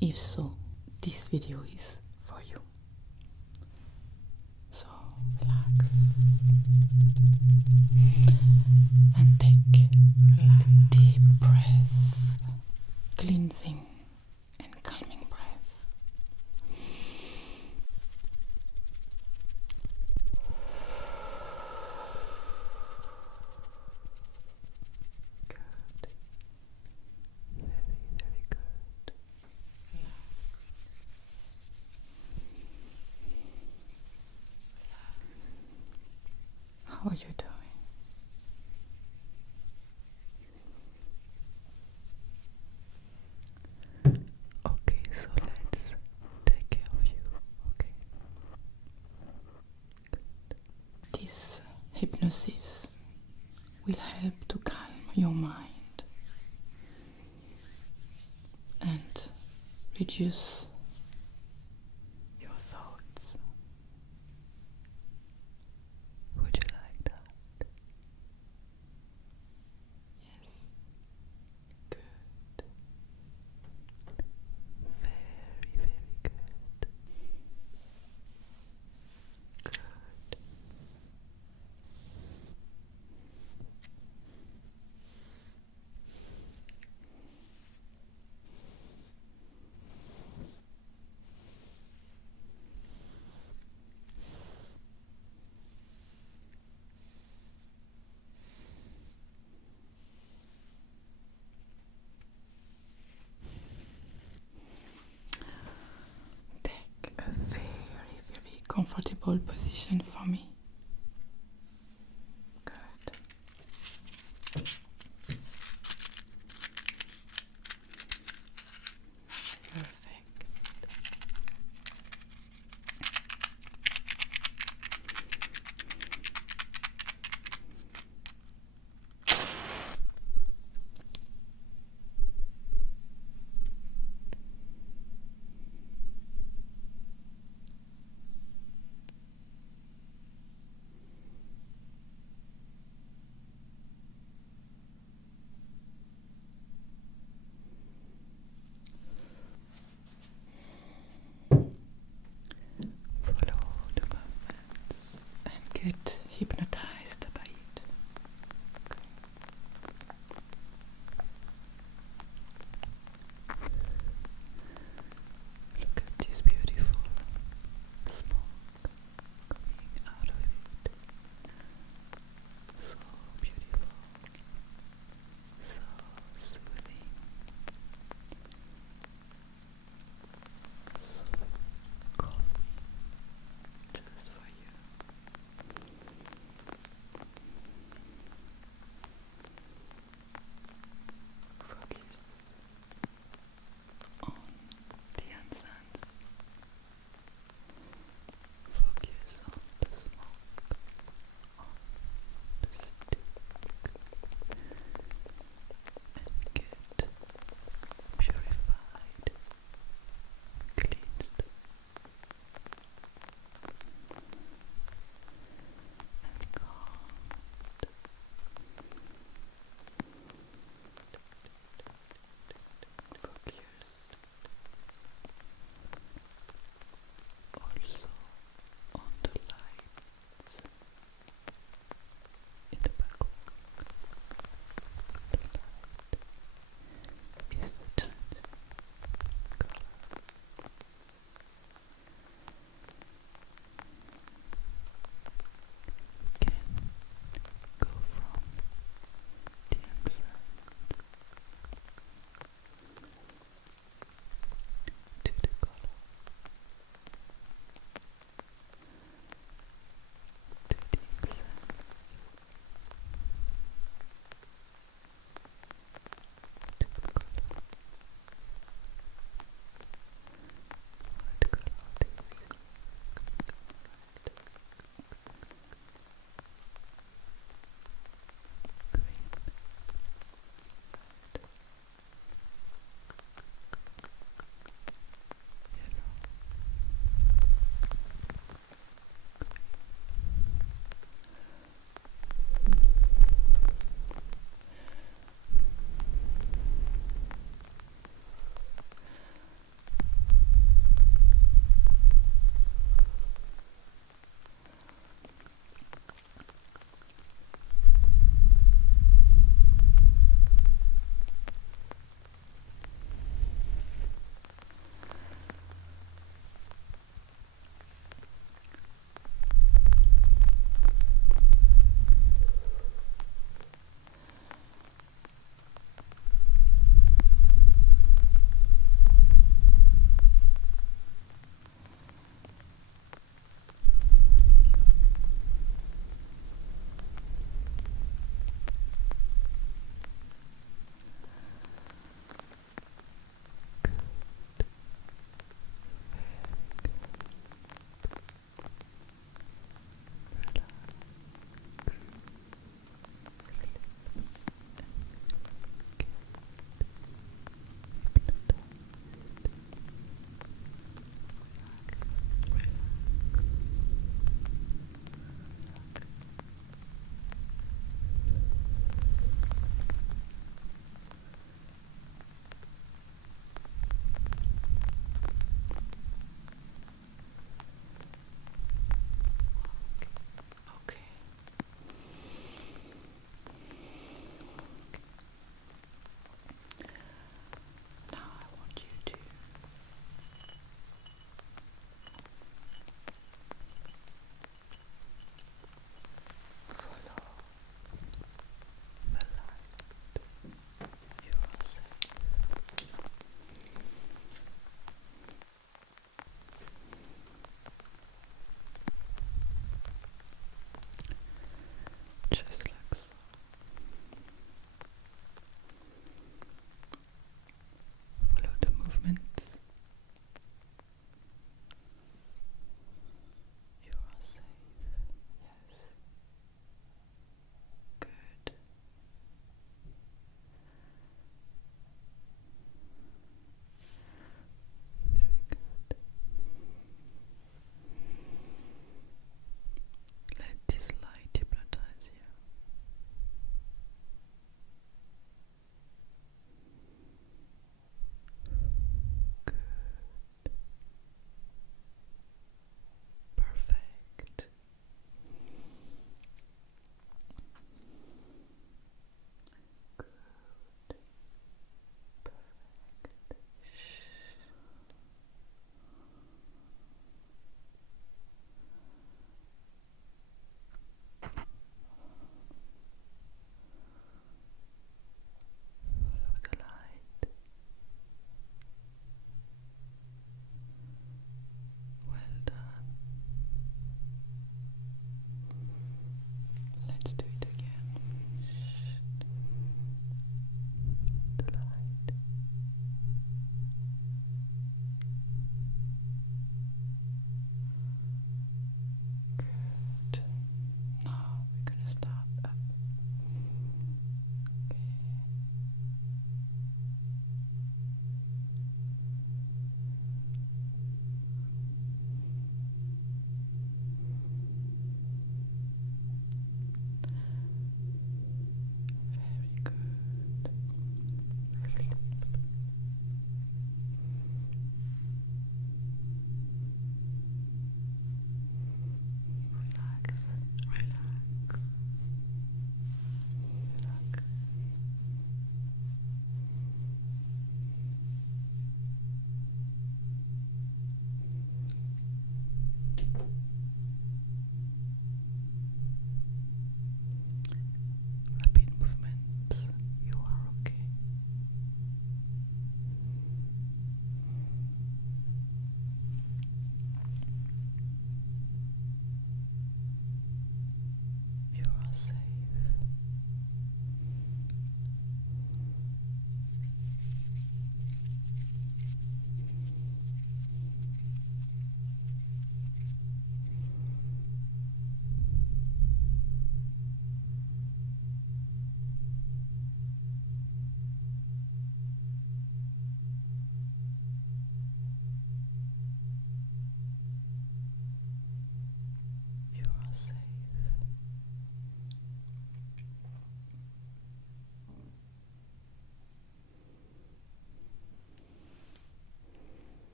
If so, this video is for you. So relax and take a deep breath, cleansing and calming breath. Good. Very, very good. How are you doing? Okay, so let's take care of you, okay? Good. This hypnosis will help to calm your mind and reduce your thoughts. Would you like that? Yes. Good. Very, very good. Good. Take a very, very comfortable position for me. Good. Perfect.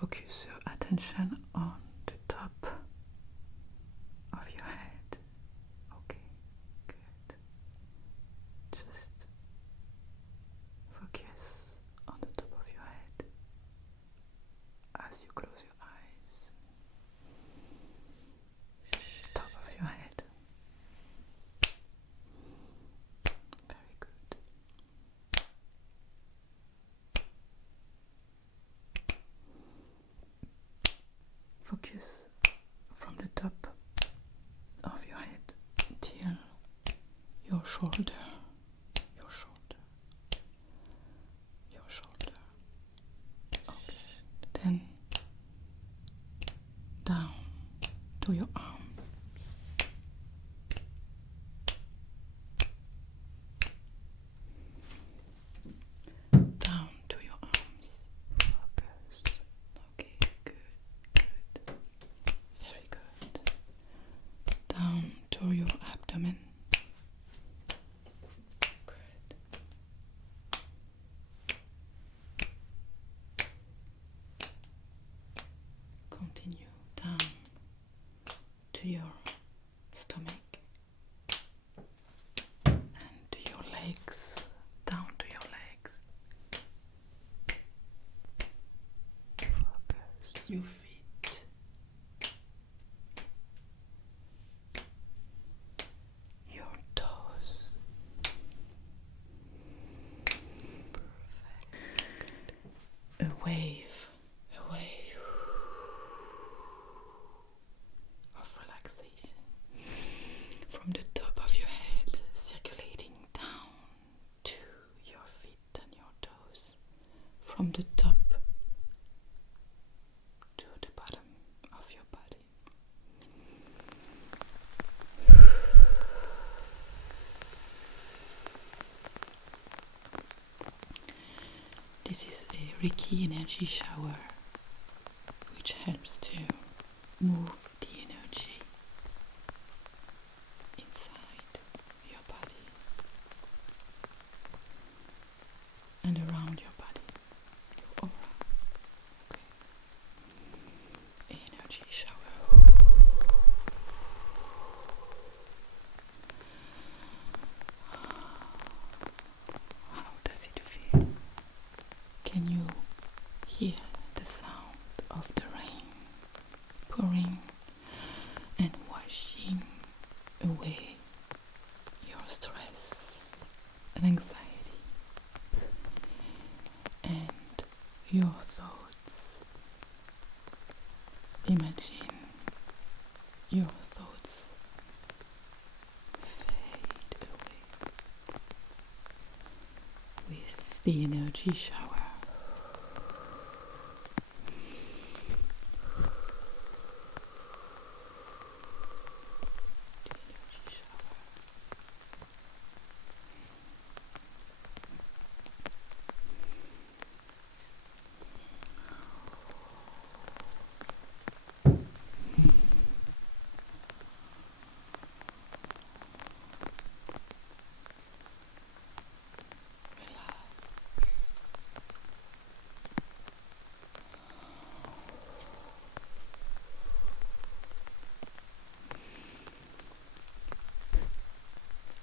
focus your attention on the top of your head. Okay, good. Just focus on the top of your head as you close your eyes. Top of your head. Very good. Focus from the top of your head till your shoulder, your shoulder, your shoulder. Okay. Then down to your arms. Down to your arms. Focus. Okay, good, good. Very good. Down to your abdomen. Good. Continue down to your stomach and to your legs. Down to your legs. Focus. Your feet. Your toes. Perfect. A wave of relaxation from the top of your head, circulating down to your feet and your toes, from the top to the bottom of your body. This is a Reiki energy shower which helps to move the energy inside your body and around your body, your aura. Okay. Energy shower. How does it feel? Can you hear the sound of the rain pouring and washing away your stress and anxiety and your thoughts? Imagine your thoughts fade away with the energy shower.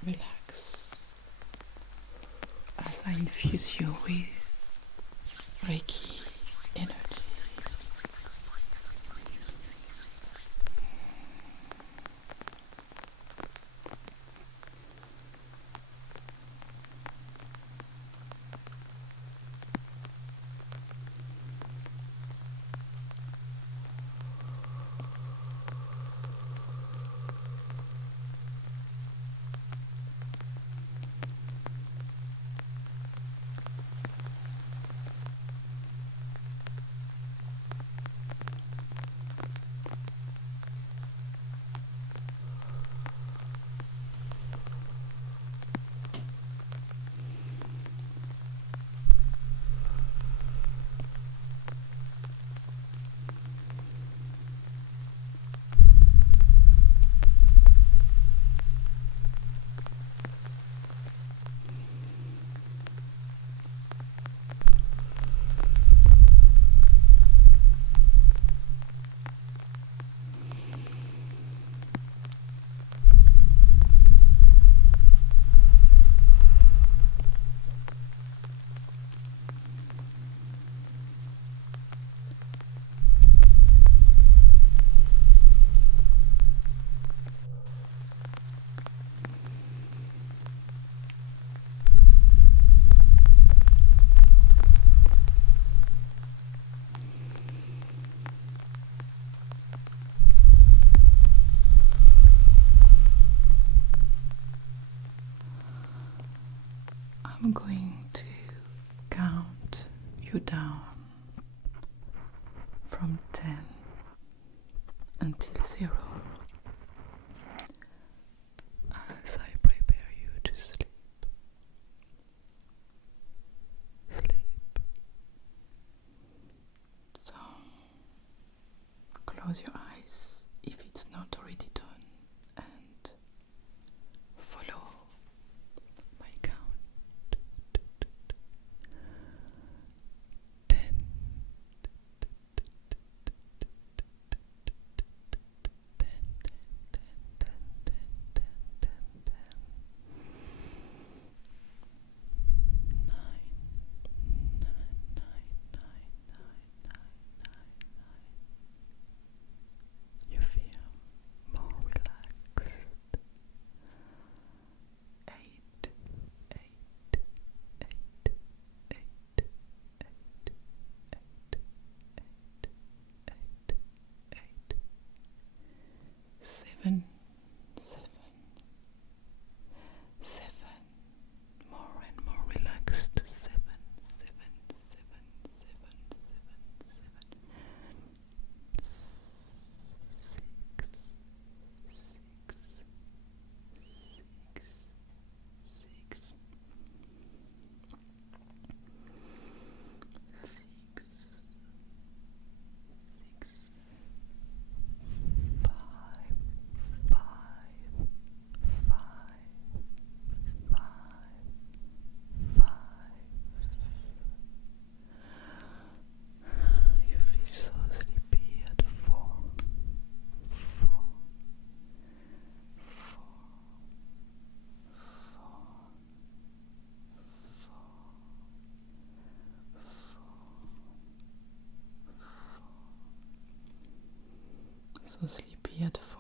Relax as I infuse you with Reiki energy. from 10 until 0 as I prepare you to sleep. Sleep. So close your eyes if it's not already done and follow my count. 10. 9. You feel more relaxed. 8. 7. 7. More and more relaxed. 7. 5. You feel so sleepy at 4. 4. So sleepy at 4.